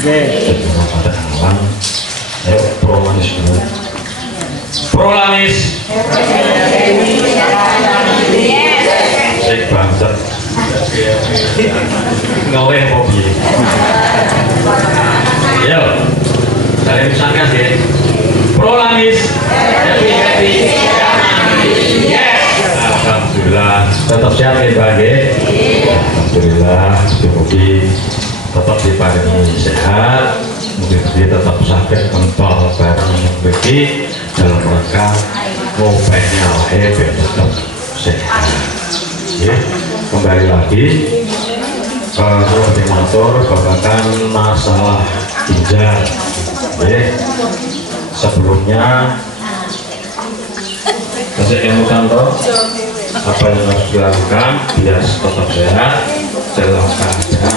Dengan pada alam. Ayo prolanis dulu. Prolanis. Sik bangsat. Ngeleh mau piye? Yo. Kalian misalkan ya. Prolanis. Happy. Yes. Alhamdulillah. Tetap sehat ya Pak ya. Alhamdulillah. Semoga tetap diparingi sehat. Mungkin dia tetap sakit kental barang yang begini dalam rangka ngopeknya biar tetap sehat. Ya, kembali lagi ke koordinator babakan masalah ginjal. Ya, sebelumnya kasih ilmu kantor apa yang harus dilakukan biar tetap sehat dalam keadaan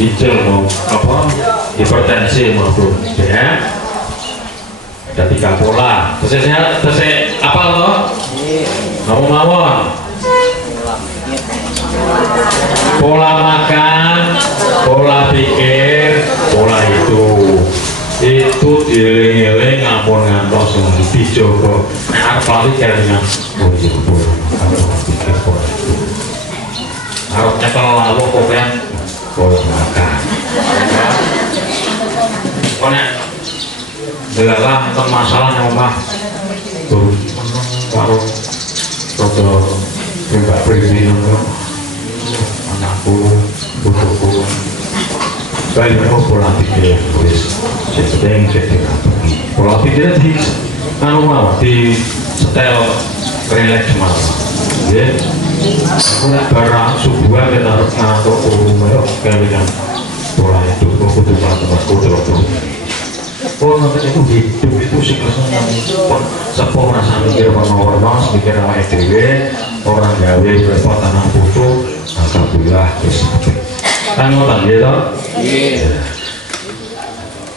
ginjal mau apa hipertensi maupun ya. Ada 3 pola terus apa loh kamu mawon pola makan, pola pikir, pola itu dieling-eling ngampun ngantos yang dijogo arep lali kelingan pola pikir pola itu arepnya kalau lalu pokoknya pola makan pokoknya delalah tentang masalah nyomah tuh karo rodo pribadi anakku butuhku baik pola pikir tulis sedang pola pikir di anu mau di setel relax malah ya barang subuhan kita harus ngatur rumah kalian pola itu butuh tempatku terus oh nanti itu hidup itu siklusnya sepuh rasa mikir warna-warna mikir awal EDW orang gawe berapa tanah putu alhamdulillah terus kan ngotan gitu.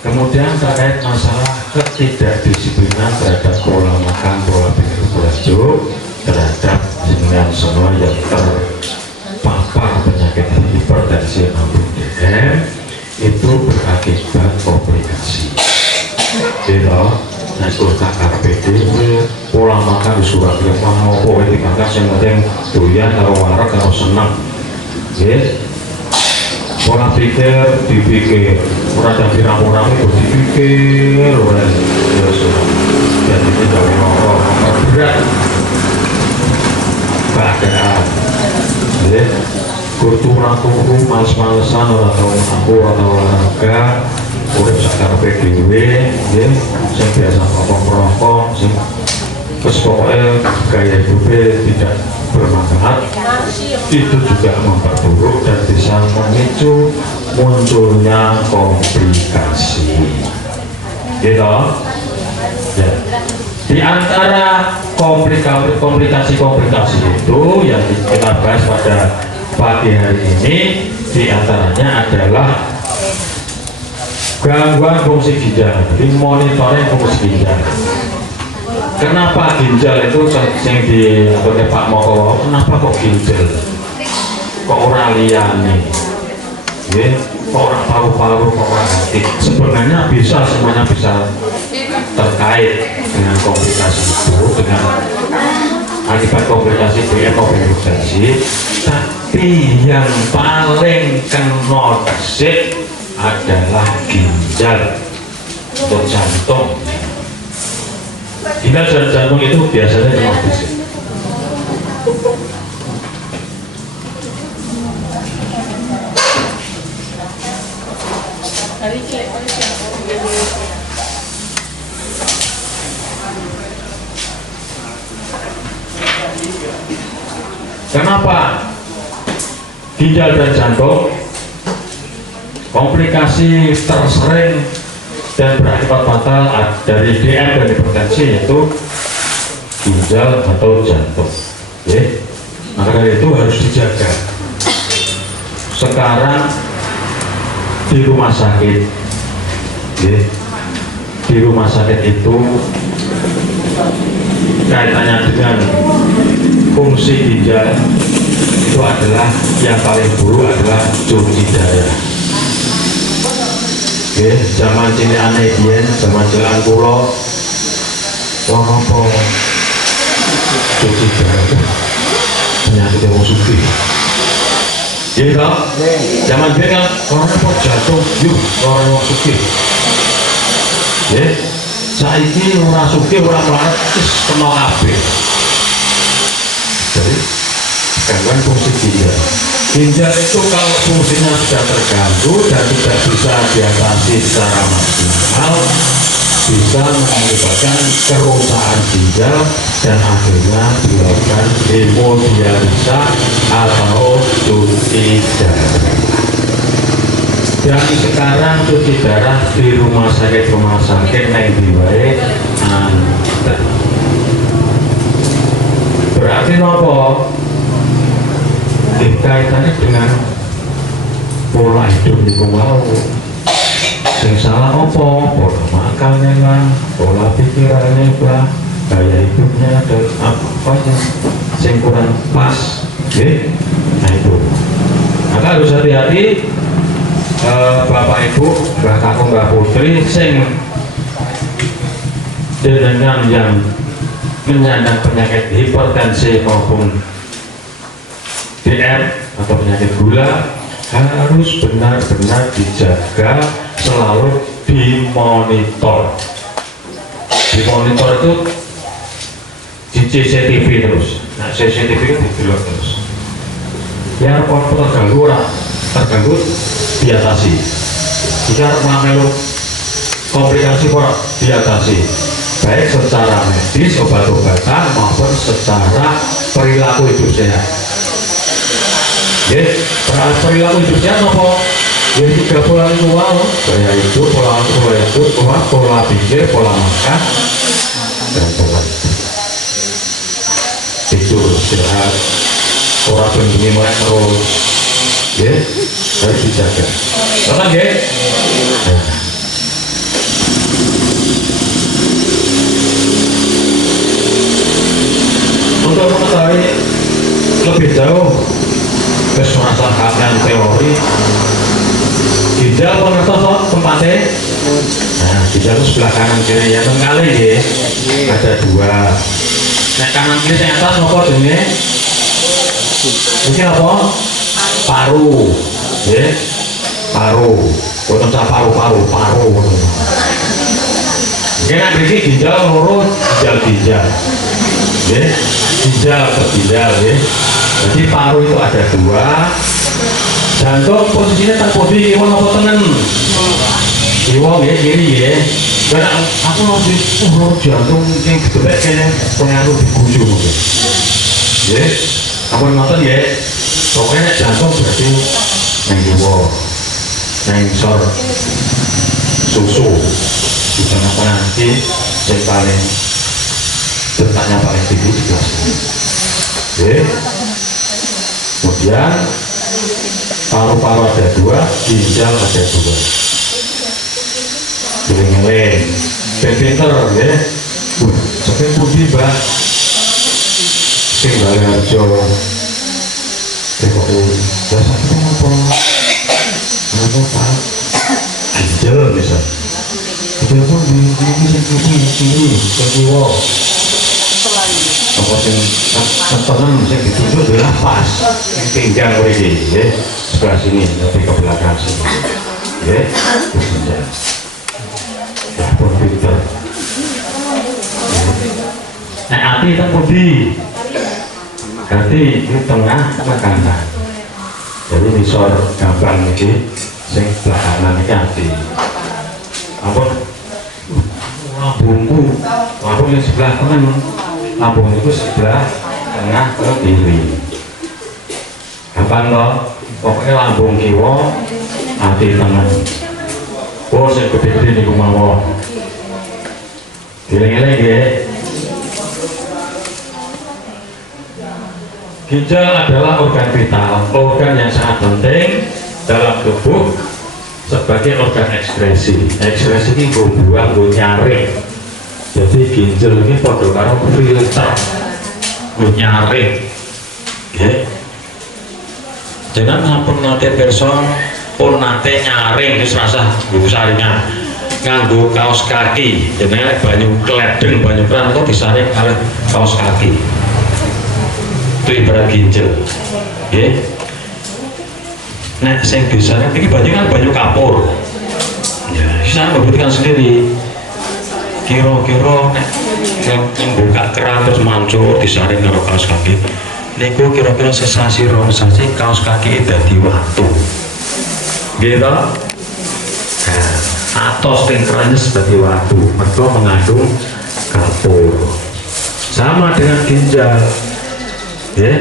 Kemudian terkait masalah ketidakdisiplinan terhadap pola makan, pola pikir, pola hidup terhadap dengan semua yang terpapar penyakit hipertensi maupun DM itu berakibat komplikasi. Gitu, nah itu takar PD pola makan disuruh kira mau pola dimakan yang penting doyan kalau warak kalau senang. Gitu. Pola pikir dipikir orang yang diramu-ramu itu dipikir oleh Yesus dan ini dari orang berat keadaan ya kurang-kurang males-malesan orang tahu atau olahraga udah sakar PDW ya yang biasa rokok terus pokoknya gaya hidupnya tidak bermanfaat itu juga memperburuk dan bisa memicu munculnya komplikasi gitu ya. Di antara komplikasi itu yang kita bahas pada pagi hari ini di antaranya adalah gangguan fungsi ginjal, jadi monitoring fungsi ginjal. Kenapa ginjal itu yang di Pak Moko, kenapa kok ginjal? Kok orang liyane? Ya, kok orang paru-paru, kok orang hati? Sebenarnya bisa, semuanya bisa terkait dengan komplikasi itu, dengan akibat komplikasi DM maupun hipertensi. Tapi yang paling kena desik adalah ginjal atau jantung. Ginjal dan jantung itu biasanya kena desik. Kenapa ginjal dan jantung komplikasi tersering dan berakibat fatal dari DM dan hipertensi yaitu ginjal atau jantung ya. Maka dari itu harus dijaga. Sekarang di rumah sakit ya, di rumah sakit itu kaitannya dengan fungsi ginjal itu adalah yang paling buruk adalah cuci darah zaman cilikane biyen, zaman cilik kula wong apa cuci darah penyakit wong sugih. Iya toh? Zaman biyen kan orang apa jatuh yuk orang wong sugih. Saiki ora sugih ora melarat wis kena kabeh. Jadi gangguan fungsi ginjal. Ginjal itu kalau fungsinya sudah terganggu dan tidak bisa diatasi secara maksimal, bisa mengakibatkan kerusakan ginjal dan akhirnya dilakukan hemodialisa atau cuci darah. Dan sekarang cuci darah di rumah sakit neng diwae antet. Berarti apa? Kaitannya dengan pola hidup di kumau. Yang salah apa? Pola makannya lah, pola pikirannya lah, gaya hidupnya dan apa yang kurang pas. Nah itu. Maka harus hati-hati. Bapak Ibu, Mbah Kakung, Mbah Putri sing dengan yang menyandang penyakit hipertensi maupun DR atau penyakit gula harus benar-benar dijaga, selalu dimonitor. Dimonitor itu di CCTV terus. Nah CCTV itu didelok terus. Ya kalau terganggu diatasi. Jika mengalami komplikasi diatasi, baik secara medis, obat-obatan maupun secara perilaku hidup sehat. Perilaku hidup sehat apa? Ya 3 pola itu gaya hidup, pola pikir, pola makan, dan pola tidur istirahat. Orang bengi mulai terus. Harus dijaga. Betul ya? Untuk mengetahui lebih jauh masalah teori ginjal pengertos tempatnya. Nah, ginjal itu sebelah kanan kiri ya, kali ya. Ada 2. Nah, kanan kiri yang atas apa ini? Ini apa? Paru, paru, bukan paru. Kena beri ginjal loro, ginjal, ginjal ke ginjal, Jadi paru itu ada 2. Jantung posisinya terpodi iwon apa tenen? Iwon kiri Karena aku nanti jantung yang gede kayaknya pengaruh di gujung mungkin. Aku nonton pokoknya jantung berarti yang diwo, yang sor susu bisa nanti yang paling detaknya paling tinggi sebelah sini. Kemudian paru-paru ada 2, ginjal ada 2. Geleng-geleng, pinter sampai putih bah, tinggal harjo. Biasa kita apa Pak? Ginjal bisa. Ginjal pun di kiwo. Apa sing setengah bisa ditunjuk adalah pas pinggang ini, sebelah sini, tapi ke belakang sini, ginjal. Ya pun pinter. Hati itu putih. Hati di tengah kanan. Jadi nisor gampang ini, sing sebelah kanan ini hati. Ampun, lambung yang sebelah kanan, lambung itu sebelah tengah ke kiri. Gampang loh, pokoknya lambung kiwa, hati tengah. Oh, saya gede-gede di rumah mau. Giling-giling ya. Ginjal adalah organ vital, organ yang sangat penting dalam tubuh sebagai organ ekskresi. Ekskresi ini buang, nyaring. Jadi ginjal ini pada karo filter, nyaring. Jangan ampun nanti person pun nate nyaring wis rasah nggo saringan nganggo kaos kaki jenenge banyu kledeng banyu keran kok disaring karo kaos kaki itu ibarat ginjal nggih nek sing disaring iki banyu kan banyu kapur ya bisa membuktikan sendiri kira-kira nek membuka keran terus mancur disaring karo kaos kaki niku kira-kira sesasi rong sasi kaos kaki dadi watu gitu nah, atos tingkrannya sebagai watu mereka mengandung kapur sama dengan ginjal ya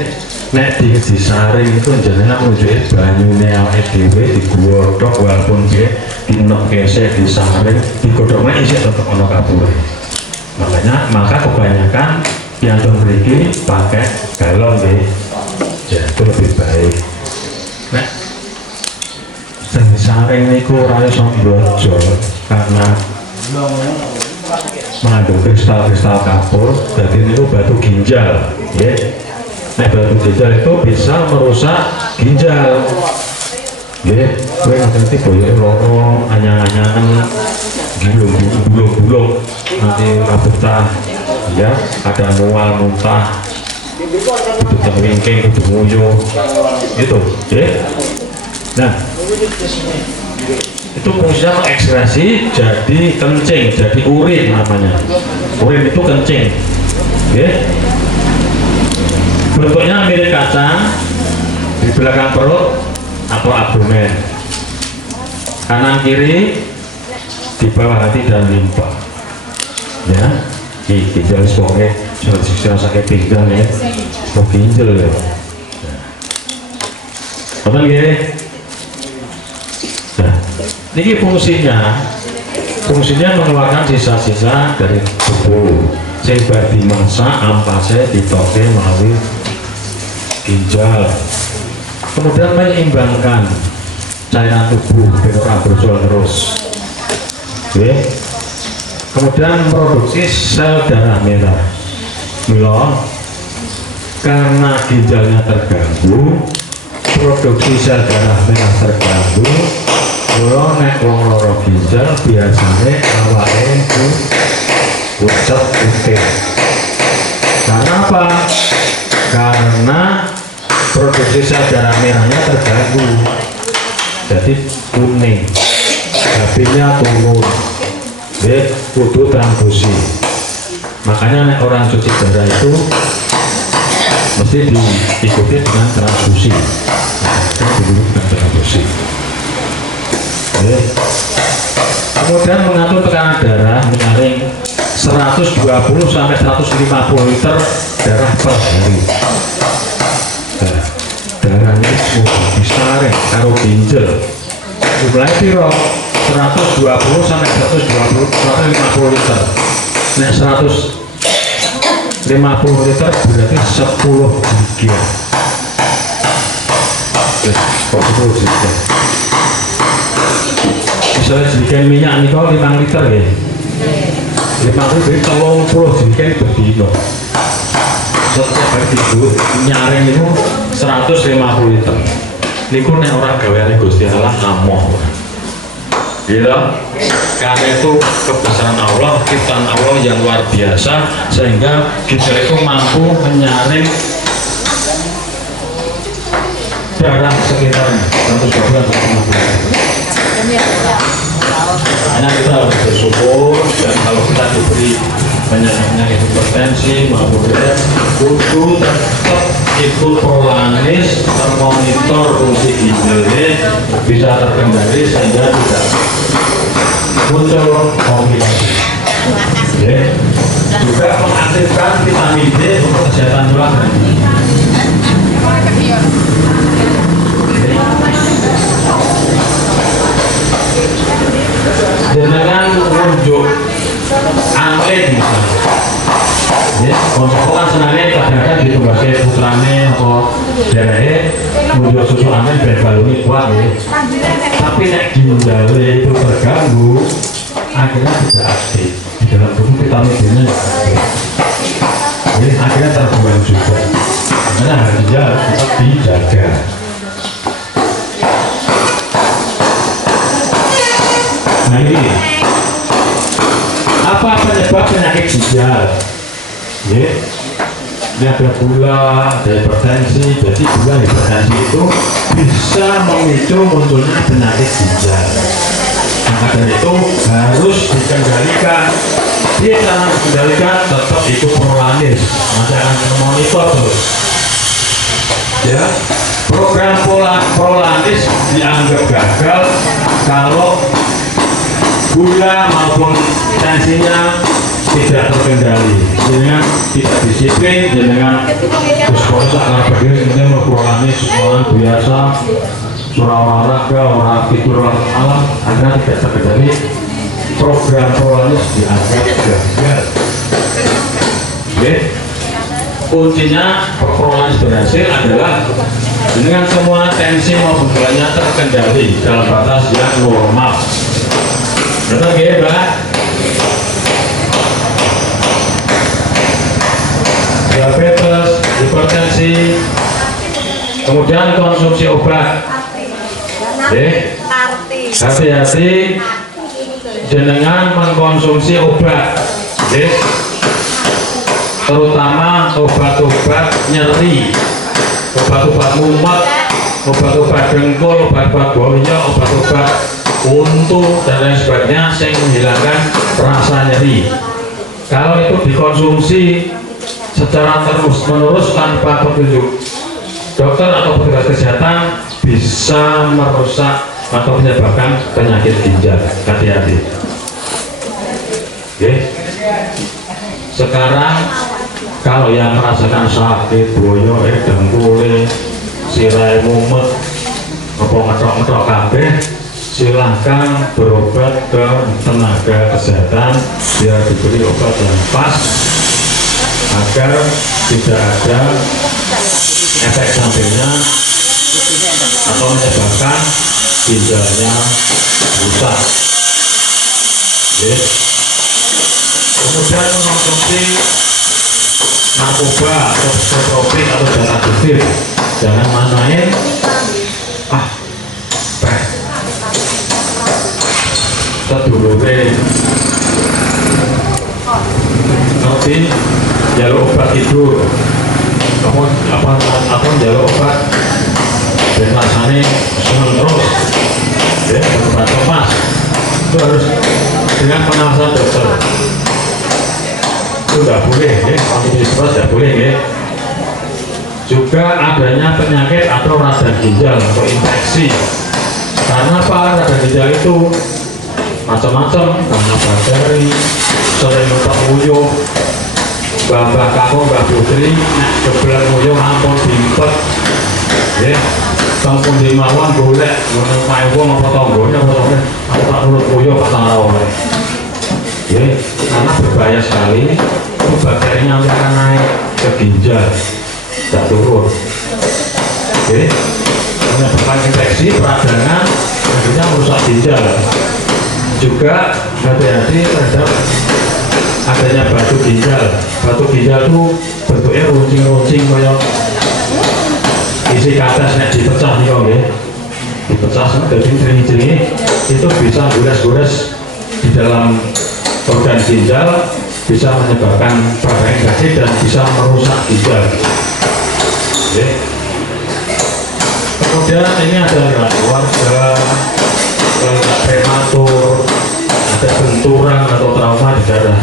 nek disaring itu jenengan menunjukkan banyune awake dhewe digodhog walaupun nggih dinok gesek disaring digodhognya isih tetep ana kapure maka kebanyakan yang memiliki pakai galon deh ya itu lebih baik nah saring niku ora iso blojol karena mengandung kristal-kristal kapur jadi niku batu ginjal ya nah batu ginjal itu bisa merusak ginjal ya kowe nanti boyok lorong anyang-anyangan gulung-gulung nanti kabutah ya ada mual muntah itu terwingking itu nguyuh itu ya nah itu fungsinya mengekskresi jadi kencing jadi urin namanya urin itu kencing ya bentuknya mirip kacang di belakang perut atau abdomen kanan kiri di bawah hati dan limpa ya ini ginjal sebagai sudah sakit pinggang ya mau ginjal ya betul ya nah ini fungsinya mengeluarkan sisa-sisa dari tubuh sehingga dimasak ampasnya ditoke melalui ginjal kemudian menyeimbangkan cairan tubuh biar ora brojol terus oke kemudian memproduksi sel darah merah mila karena ginjalnya terganggu produksi sel darah merah terganggu kalau nek wong loro ginjal biasanya awake pucet putih karena apa? Karena produksi sel darah merahnya terganggu jadi kuning HB-nya turun kudu transfusi makanya nek orang cuci darah itu mesti diikuti dengan transfusi dengan transfusi kemudian mengatur tekanan darah menyaring 120 sampai 150 liter darah per hari darah ini semua disaring karo ginjal jumlah piro 120 sampai 150 liter nah 150 liter berarti 10 giga misalnya jadikan minyak ini kalau 5 liter ya 5 liter 30 jadikan berdino setiap hari itu nyaring itu 150 liter ini pun yang orang gaweannya Gusti Allah amoh gitu karena itu kebesaran Allah ciptaan Allah yang luar biasa sehingga ginjal itu mampu menyaring darah sekitarnya 120 hanya kita harus bersyukur dan kalau kita diberi penyakit hipertensi maupun kudu tetap ikut prolanis termonitor fungsi ginjalnya bisa terkendali sehingga tidak muncul komplikasi juga mengaktifkan vitamin D untuk kesehatan tulang dengan unjuk angin misalnya untuk kan senangnya kadang-kadang ditugaskan putrane atau daerahnya unjuk susu angin dan balungnya kuat ya tapi nek ginjalnya itu terganggu akhirnya tidak aktif di dalam tubuh vitamin D nya jadi akhirnya terbuang juga karena ginjal tetap dijaga Nah ini apa penyebab penyakit ginjal? Ya, ini ada gula, ada hipertensi. Jadi gula hipertensi itu bisa memicu munculnya penyakit ginjal. Maka dari itu harus dikendalikan. Dia cara dikendalikan tetap ikut prolanis. Nanti akan monitor terus. Ya, program prolanis dianggap gagal kalau gula maupun tensinya tidak terkendali, dengan tidak disiplin, dengan terus karena begini ini prolanis semua biasa, surah olahraga, orang tidur malam, agar tidak terkendali, program prolanis dianggap gagal. Oke, kuncinya prolanis berhasil adalah dengan semua tensi maupun gulanya terkendali dalam batas yang normal. Betul ya, Mbak? Diabetes, hipertensi, kemudian konsumsi obat. Hati-hati jenengan mengkonsumsi obat, terutama obat-obat nyeri, obat-obat mumet, obat-obat dengkul, obat-obat boyo, obat-obat untuk dan lain sebagainya yang menghilangkan rasa nyeri. Kalau itu dikonsumsi secara terus-menerus tanpa petunjuk dokter atau petugas kesehatan, bisa merusak atau menyebabkan penyakit ginjal. Hati-hati. Oke. Sekarang kalau yang merasakan sakit boyo, dengkul, sirai mumet, apa ngetok-ngetok kabeh, silahkan berobat ke tenaga kesehatan biar diberi obat yang pas agar tidak ada efek sampingnya atau menyebabkan ginjalnya rusak. Kemudian mengkonsumsi narkoba atau psikotropik atau zat adiktif, jangan main-main. Sedulure nanti jalur obat tidur, apa jalur obat dan rasanya senang terus, ya, obat cemas itu harus dengan pengawasan dokter. Itu nggak boleh, ya, antibiotik tidak boleh, ya. Juga adanya penyakit atau radang ginjal atau infeksi. Karena apa? Radang ginjal itu macam-macam, karena bakteri, sering untuk uyuh, mbah kamu, mbah putri, kebelan uyuh, ampun dimpet, ya, kampung di mawon boleh, menurut wong apa tonggonya, aku tak nurut uyuh, tak tahu, ya, karena berbahaya sekali, itu bakterinya akan naik ke ginjal, tak turun, ya, menyebabkan infeksi, peradangan, akhirnya merusak ginjal. Juga hati-hati terhadap adanya batu ginjal. Batu ginjal itu bentuknya runcing-runcing kayak isi kadas nek dipecah nih, ya. Dipecah sampai jering-jering itu bisa gores-gores di dalam organ ginjal, bisa menyebabkan peradangan infeksi dan bisa merusak ginjal. Ya. Kemudian ini ada keluarga prematur, ada benturan atau trauma di daerah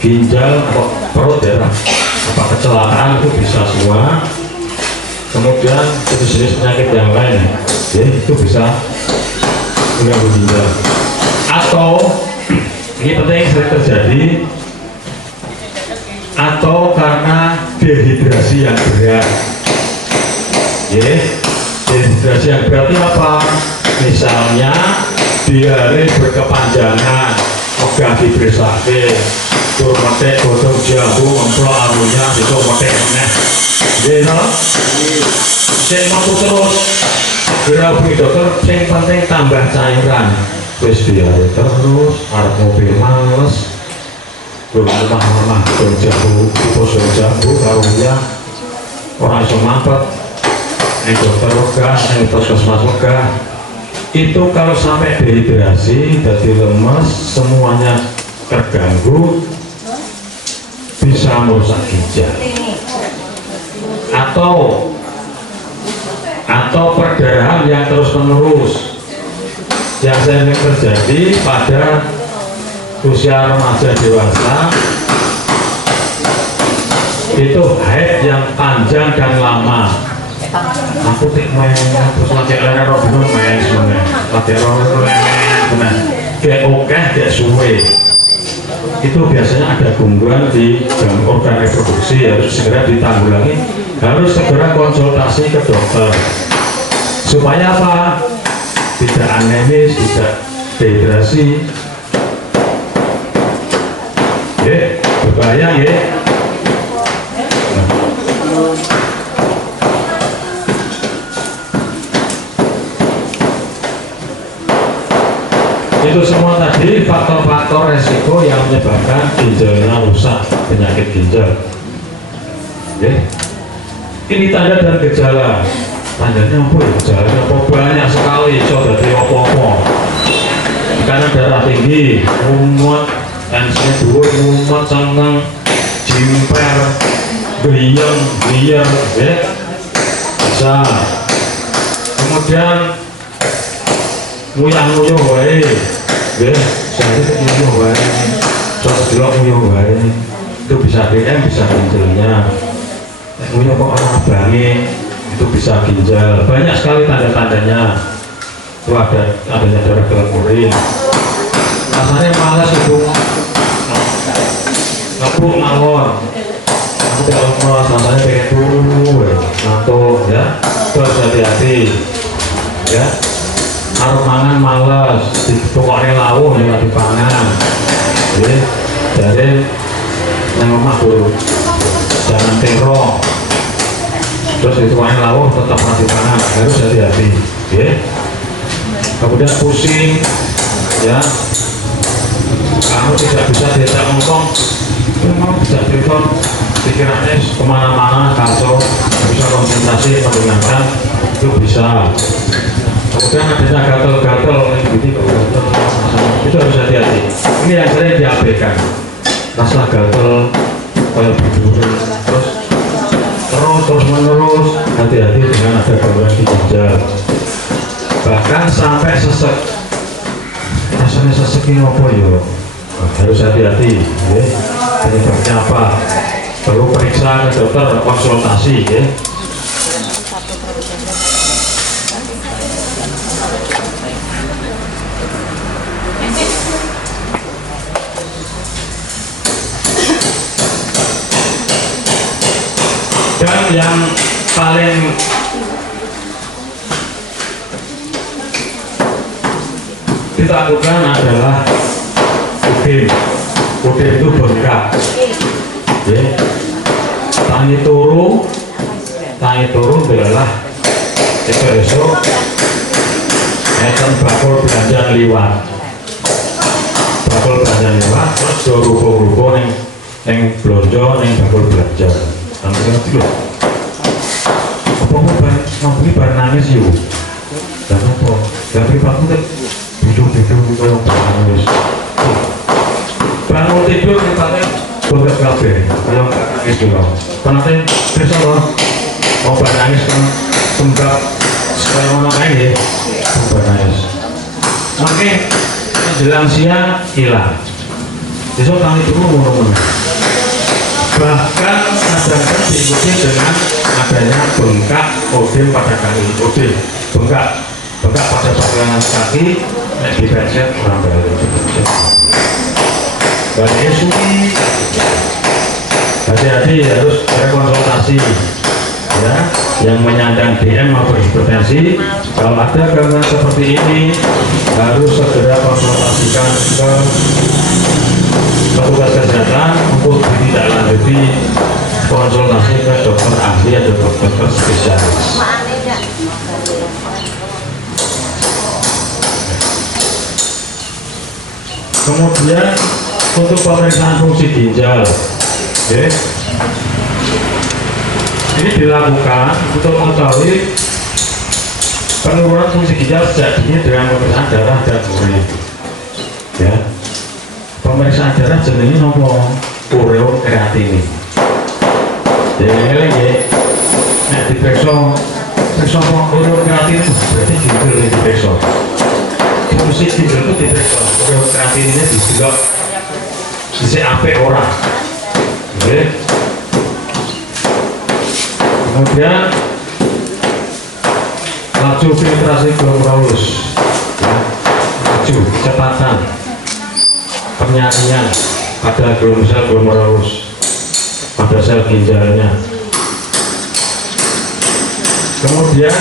ginjal atau perut, daerah apa kecelakaan, itu bisa semua. Kemudian jenis-jenis penyakit yang lain, ya, itu bisa mengganggu ginjal. Atau ini penting sering terjadi, atau karena dehidrasi yang berat, ya. Dehidrasi yang berat itu apa? Misalnya diare berkepanjangan, megah dibresake, tur metek godhong jamu memplok arunya itu metek meneh. Nggih to? Sing mampu terus segera hubungi dokter, sing penting tambah cairan. Wis diare terus, arep ngopi males. Rumah-rumah godhong jamu, poso jamu karunya ora iso mampet. Dokter wegah, puskesmas wegah. itu kalau sampai dehidrasi, jadi lemes, semuanya terganggu, bisa merusak ginjal atau perdarahan yang terus menerus yang sering terjadi pada usia remaja dewasa, itu haid yang panjang dan lama. Aku tik main terus lagi lera robin main semuanya lagi robin kayak oke kayak suwe, itu biasanya ada gangguan di organ reproduksi, harus segera ditanggulangi, harus segera konsultasi ke dokter supaya apa? Tidak anemis, tidak dehidrasi. Berbahaya ya. Itu semua tadi faktor-faktor resiko yang menyebabkan ginjalnya rusak, penyakit ginjal. Ini tanda dan gejala. Tandanya apa ya? Gejalanya apa? Banyak sekali. Coba dari apa-apa. Karena darah tinggi, mumet, tensinya dua, mumet, sangkang, jimper, geriang, liar, bisa. Kemudian nguyang-nguyuh wae, saya nguyuh wae, cocok nguyuh wae, itu bisa DM, bisa ginjalnya. Nguyuh kok orang bangi, itu bisa ginjal. Banyak sekali tanda-tandanya. Itu adanya darah dalam urin. Rasanya malas itu, ngapuk ngalor. Aku tidak malas, rasanya pengen turu, ngantuk, ya. Terus hati-hati, ya. Harus mangan malas, pokoknya lawuh yang dipangan. Jadi yang omah dulu jangan terong. Terus itu pokoknya lawuh tetap dipangan, harus hati-hati. Kemudian pusing, ya. Kamu tidak bisa diajak ngomong, kamu bisa telepon, pikirannya kemana-mana, kacau, bisa konsentrasi, mendengarkan, itu bisa. Kemudian adanya gatel-gatel, itu harus hati-hati. Ini yang sering diabaikan. Rasa gatel, kayak berduri, terus menerus. Hati-hati dengan ada gangguan di ginjal. Bahkan sampai sesek. Rasanya sesek ini apa ya? Harus hati-hati. Penyebabnya apa? Perlu periksa ke dokter, konsultasi. Dan yang paling ditakutkan adalah udin. Udin itu bengkak. Tangi turu adalah esok akan bakul belanja liwat. Bakul belanja liwat terus do rupo-rupo yang belanja yang bakul belanja. Nanti loh, apa mau beli barang nangis yuk? Dan apa? Dan pribadi kan duduk yang nangis. Bangun tidur pribadi boleh kafe, kalau nggak nangis juga. Nanti besok loh, mau barang nangis kan sembab supaya mau nangis, mau nangis. Makin menjelang siang hilang. Besok kami tunggu mono-mono. Bahkan kadang-kadang diikuti dengan adanya bengkak odem pada kaki, bengkak pada bagian kaki, dibecet orang balik. Banyak suki, hati-hati harus berkonsultasi, ya, yang menyandang DM maupun hipertensi. Kalau ada gangguan seperti ini, harus segera konsultasikan ke petugas kesehatan untuk ditindaklanjuti konsultasi ke dokter ahli atau dokter spesialis. Kemudian untuk pemeriksaan fungsi ginjal, ini dilakukan untuk mengetahui Penurunan fungsi ginjal sejatinya dengan pemeriksaan darah dan urin. Ya, pemeriksaan darah jenisnya nopo ureum kreatinin. Jadi lagi, nah diperiksa ureum kreatinin berarti ginjal ini diperiksa. Fungsi ginjal itu diperiksa, ureum kreatininnya didelok bisa apik ora. Oke. Kemudian laju filtrasi glomerulus, ya, laju kecepatan penyaringan pada sel glomerulus pada sel ginjalnya. Kemudian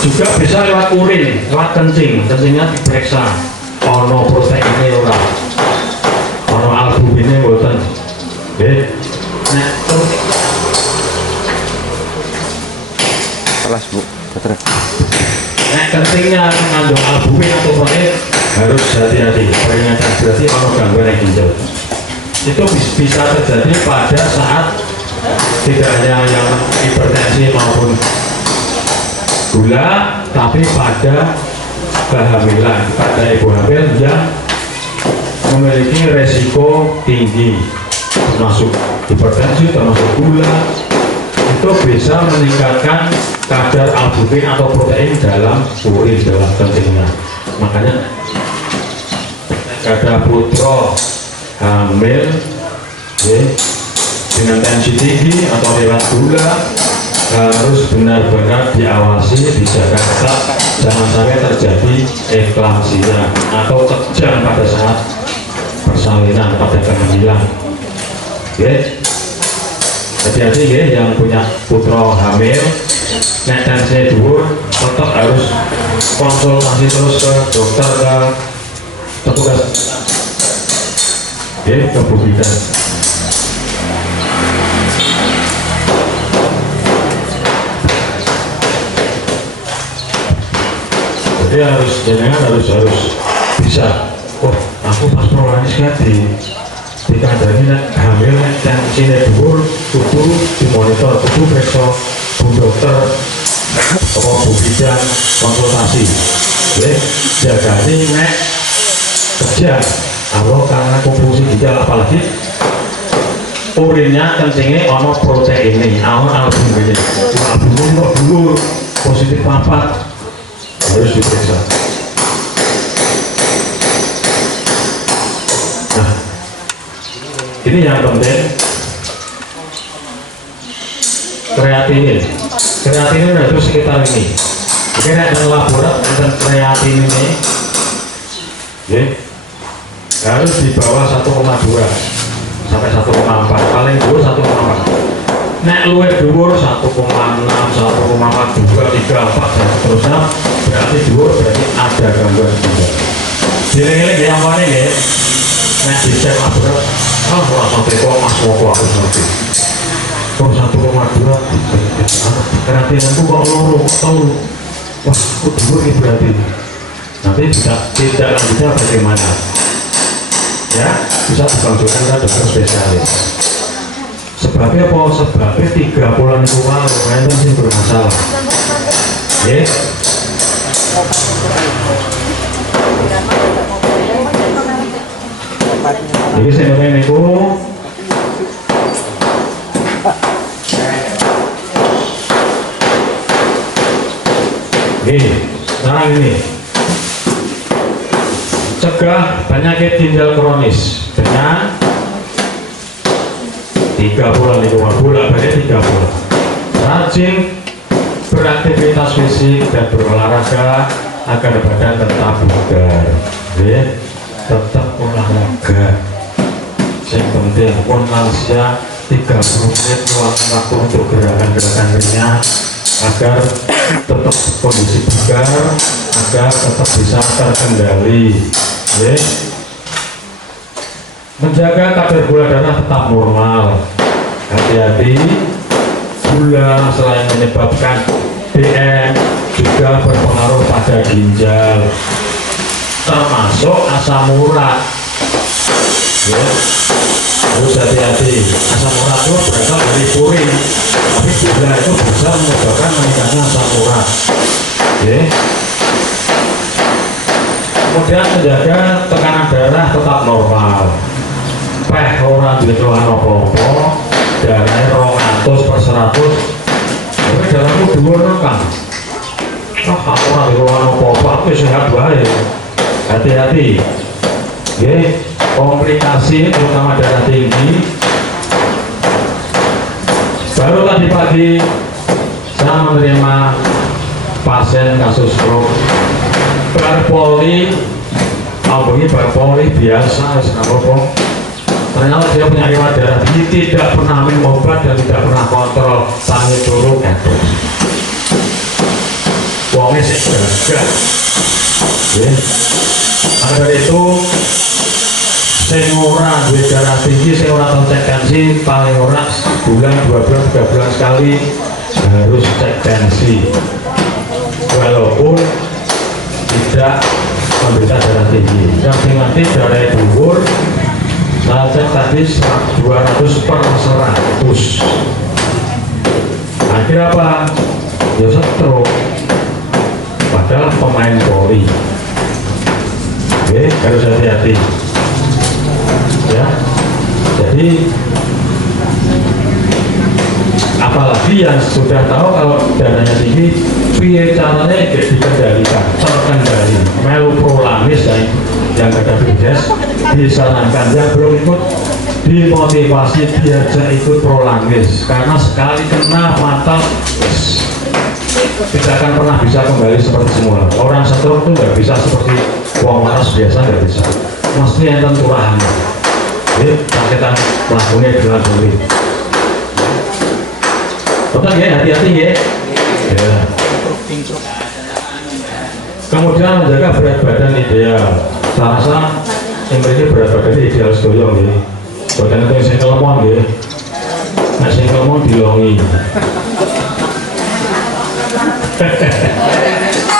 juga bisa lewat urin, lewat kencingnya diperiksa ono proteinnya ora, ono albuminnya boten. Oke. Nah, kelas bu, terus. Nah, kencingnya mengandung albumin atau protein harus hati-hati. Peringatan berarti ono gangguan ginjal. Itu bisa terjadi pada saat tidak hanya yang hipertensi maupun gula, tapi pada kehamilan, pada ibu hamil yang memiliki resiko tinggi, termasuk hipertensi, termasuk gula, itu bisa meningkatkan kadar albumin atau protein dalam urin, dalam kencingnya. Makanya ada putra hamil ya, dengan tensi tinggi atau lewat gula harus benar-benar diawasi, dijaga ketat, jangan sampai terjadi eklamsia atau kejang pada saat persalinan, pada kehamilan. Oke, hati-hati ya yang punya putra hamil, nek tensi dhuwur tetap harus konsultasi terus ke dokter, ke petugas kebubidan. Jadi harus bisa. Oh, aku pas prolanis kan dikandani hamil tensinya dhuwur, kudu dimonitor, kudu periksa bu dokter atau bu bidan konsultasi. Oke, jagani nek kerja kalau karena komposisi ginjal, apalagi urinnya kencingnya ono protein ini, ono albumin kok dulu positif apa harus diperiksa. Nah, ini yang penting kreatinin itu sekitar ini. Kira ada laborat tentang kreatinin ini ya, harus di bawah 1,2 sampai 1,4, paling dhuwur 1,4. Nek luwih dhuwur 1,6, 1,4, 2, 3, 4 dan seterusnya berarti dhuwur, berarti ada gangguan ginjal. Dieling-eling yang mana ya? Nek dicek laborat, ora sampai kok mas moko aku ngerti. Kok 1,2 kreatinanku kok loro, telu. Wah, kok dhuwur ini berarti. Nanti tidak lanjutnya bagaimana? Ya, bisa dikonsulkan ke dokter spesialis. Sebabnya apa? Sebabnya 3 bulan keluar itu sih bermasalah. Ya. Jadi saya ingin itu sekarang ini cegah penyakit ginjal kronis dengan 3 bulan, 5 bulan, berarti 3 bulan. Rajin beraktivitas fisik dan berolahraga agar badan tetap bugar. Ya, tetap olahraga. Yang penting pun lansia 30 menit waktu untuk gerakan-gerakan ringan agar tetap kondisi bugar, agar tetap bisa terkendali. Ya. Menjaga kadar gula darah tetap normal. Hati-hati, gula selain menyebabkan DM juga berpengaruh pada ginjal, termasuk asam urat. Ya. harus hati-hati. Asam urat itu berasal dari purin, tapi gula itu bisa menyebabkan meningkatnya asam urat. Oke. Kemudian menjaga tekanan darah tetap normal. Peh ora duwe keluhan apa-apa, darahnya 200/100, tapi darahmu dhuwur kan. Ora duwe keluhan apa-apa, aku sehat wae. Hati-hati. Nggih, komplikasi terutama darah tinggi. Baru tadi pagi saya menerima pasien kasus stroke. Berpoli, begini berpoli biasa, apa? Ternyata dia punya riwayat darah tinggi, tidak pernah minum obat dan tidak pernah kontrol tanggung turun etos. Wongnya sih gagah. Maka dari itu, sing ora duwe darah tinggi, sing ora tau cek tensi, paling ora bulan, 2 bulan, 3 bulan sekali harus cek tensi. Walaupun tidak menderita darah tinggi, yang nanti darah dhuwur, saya cek tadi 200/100. Akhirnya apa? Ya stroke. Padahal pemain voli. Oke, harus hati-hati. Ya, jadi apalagi yang sudah tahu kalau darahnya tinggi, piye caranya dikendalikan, terkendali. Melu-prolamis yang diabetes disarankan, yang belum ikut dimotivasi diajak ikut prolamis, karena sekali kena fatal tidak akan pernah bisa kembali seperti semula. Orang stroke itu nggak bisa seperti uang waras biasa, nggak bisa, mesti yang tenturahan. Jadi sakitan pelakunya dengan sulit. Betul ya, hati-hati ya. Ya. Kemudian menjaga berat badan ideal. Saya rasa yang memiliki berat badan ideal sedoyo ya. Badan itu yang saya kelemon ya. Nah, saya kelemon dilongi.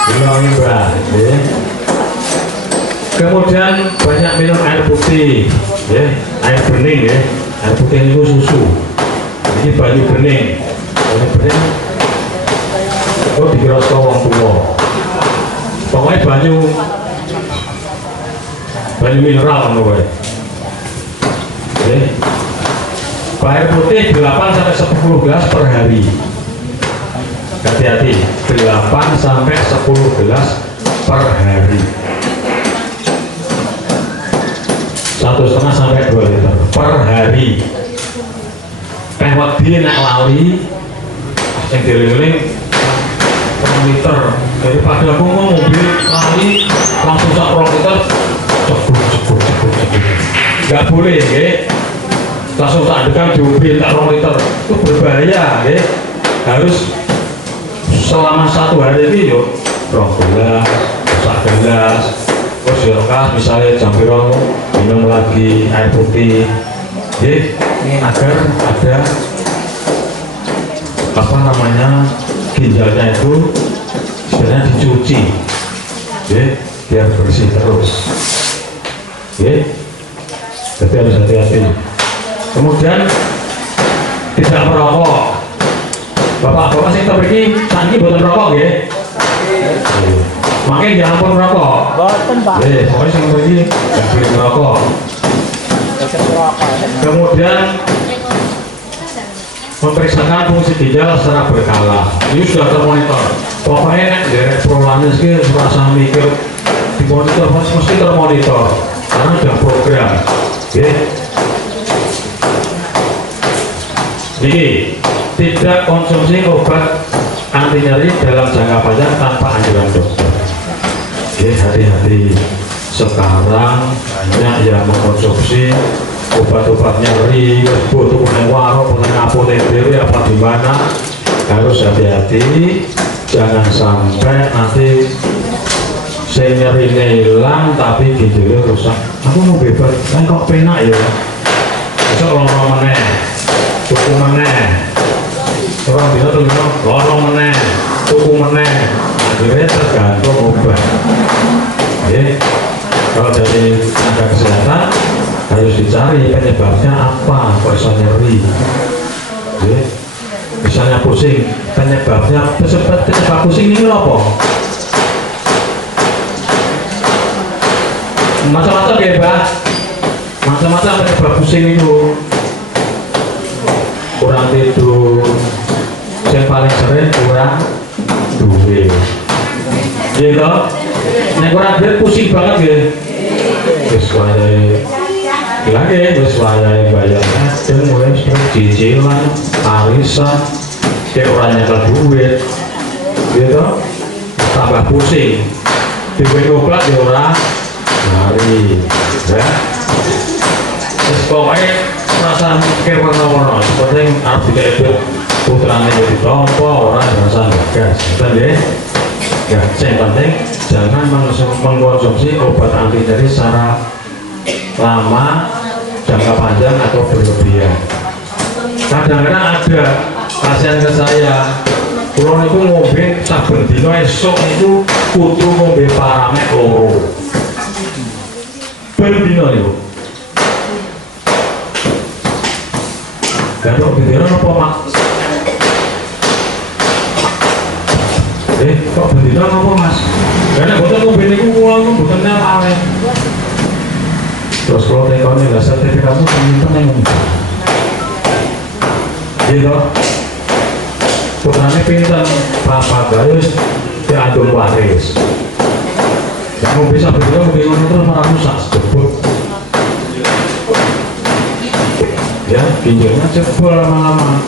Dilongi berat ya. Kemudian banyak minum air putih ya, air bening ya. Air putih itu susu. Ini banyu bening. Banyu bening kok dikira wong tua. Pokoknya banyu mineral ngono. Oke. Air putih 8-10 gelas per hari. Hati-hati, 8-10 gelas per hari. 1,5 sampai 2 liter per hari. Wedi nek lali yang dililing 1 liter. Daripada aku mau mobil lali langsung 1 liter, cebur. Nggak boleh, ya. Langsung tak dekat di mobil tak 2 liter, itu berbahaya, ya. Harus selama 1 hari ini yuk 2 gelas, 1 gelas, terus yuk misalnya jam berapa minum lagi air putih, ya, agar ada apa namanya ginjalnya itu sebenarnya dicuci, ya, biar bersih terus, ya. Jadi harus hati-hati. Kemudian tidak merokok. Bapak-bapak sih terpergi tadi buatan rokok ya. Makanya jangan pun merokok. Boten, Pak. Pokoknya sih terpergi jangan boleh merokok. Kemudian memeriksakan fungsi ginjal secara berkala. Ini sudah termonitor. Pokoknya dari prolanis ke serasa mikir dimonitor, mesti termonitor karena sudah program. Oke. Jadi tidak konsumsi obat anti nyeri dalam jangka panjang tanpa anjuran dokter. Oke, hati-hati. Sekarang banyak yang mengkonsumsi obat-obat nyeri, butuh warung, apotek dewi apa di mana, harus hati-hati. Jangan sampai nanti saya nyerinya hilang tapi ginjalnya rusak. Aku mau bebas, kan kok penak ya. Besok lorong meneh, tuku meneh. Orang bisa tuh lorong meneh, tuku meneh. Akhirnya tergantung obat. Jadi kalau dari tenaga kesehatan harus dicari penyebabnya apa, kok bisa nyeri. Misalnya pusing, penyebabnya penyebab pusing ini apa? Macam-macam ya, Pak. Macam-macam penyebab pusing itu. Kurang tidur, yang paling sering kurang duit. Gitu. Nek kurang duit pusing banget ya. Wis wayahe lagi, wis wayahe bayar dan mulai cicilan, arisan, kayak orang nyekel duit. Gitu. Tambah pusing. Duit obat ya orang hari, ya. Terus pokoknya rasa mikir warna-warna, seperti yang harus dikebut putranya jadi tompo, orang rasa gas, betul ya? Ya, yang penting jangan mengkonsumsi obat anti nyeri secara lama, jangka panjang atau berlebihan. Kadang-kadang ada pasien ke saya, kalau itu ngombe saben dino esok itu kudu ngombe paramek loro. Berdino itu. Gandok bendera apa mak? Kok bendera apa mas? Karena buatan mobil itu uang, buatannya awet. Terus kalau tekonnya nggak sertifikatmu penyimpan yang gitu. Putranya pintar, papa gayus, diadul waris. Yang mau bisa bendera mobil itu malah rusak, jebol. Ya, ginjalnya jebol lama-lama.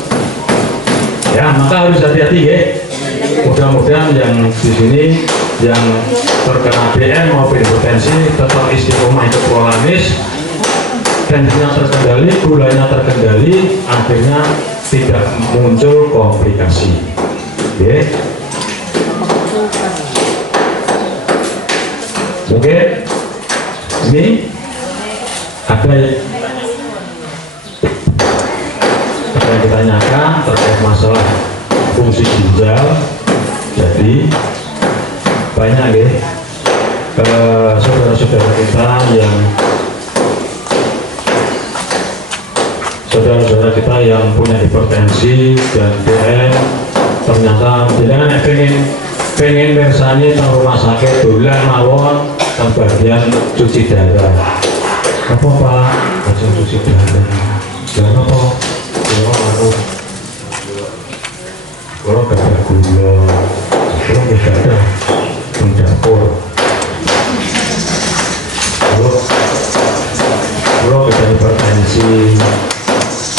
Ya, maka harus hati-hati ya. Mudah-mudahan yang di sini yang terkena DM maupun hipertensi tetap istiqomah hidup prolanis, tensinya terkendali, gulanya terkendali, akhirnya tidak muncul komplikasi. Oke. Oke. Ini ada yang ditanyakan terkait masalah fungsi ginjal. Jadi banyak ya saudara-saudara kita yang punya hipertensi dan DM, ternyata jangan pengen bersani ke rumah sakit dolan mawon ke bagian cuci darah. Apa Pak? Bagian cuci darah. Jangan apa? Kalau gak ada gula, kalau gak ada dapur, kalau gak ada hipertensi,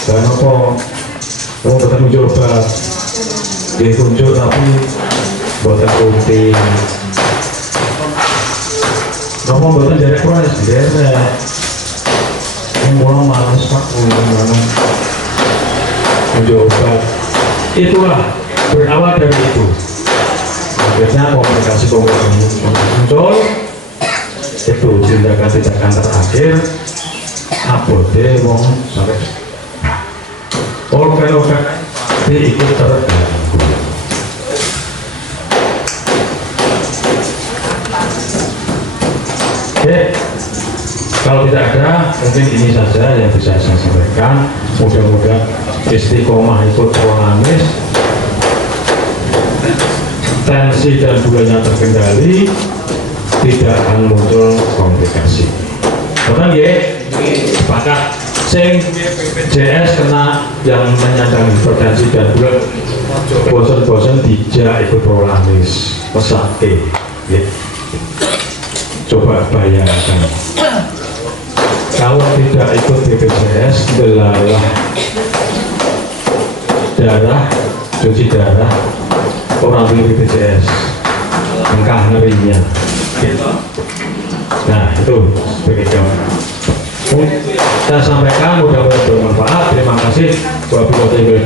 dan apa? Kalau gak ada coba, ditunjuk tapi buatan rutin. Kenapa buatan jadi keras? Jadi yang mulai malas Pak, mencoba. Itulah berawal dari itu. Akhirnya komunikasi muncul. Itu tindakan-tindakan terakhir. Abote wong sampai organ-organ ikut terganggu. Oke, kalau tidak ada, mungkin ini saja yang bisa saya sampaikan. Mudah-mudahan istiqomah ikut prolanis, tensi dan gulanya terkendali, tidak akan muncul komplikasi. Betul ya? Sepakat. Sing JS kena yang menyandang hipertensi dan gula, bosan-bosan dijak ikut prolanis, pesake. Ya. Coba bayangkan. Kalau tidak ikut BPJS, darah, cuci darah, orang beli BPJS, engkau ngerinya. Nah itu begitu. Saya sampaikan, mudah-mudahan bermanfaat. Terima kasih. Wabillahi taufiq.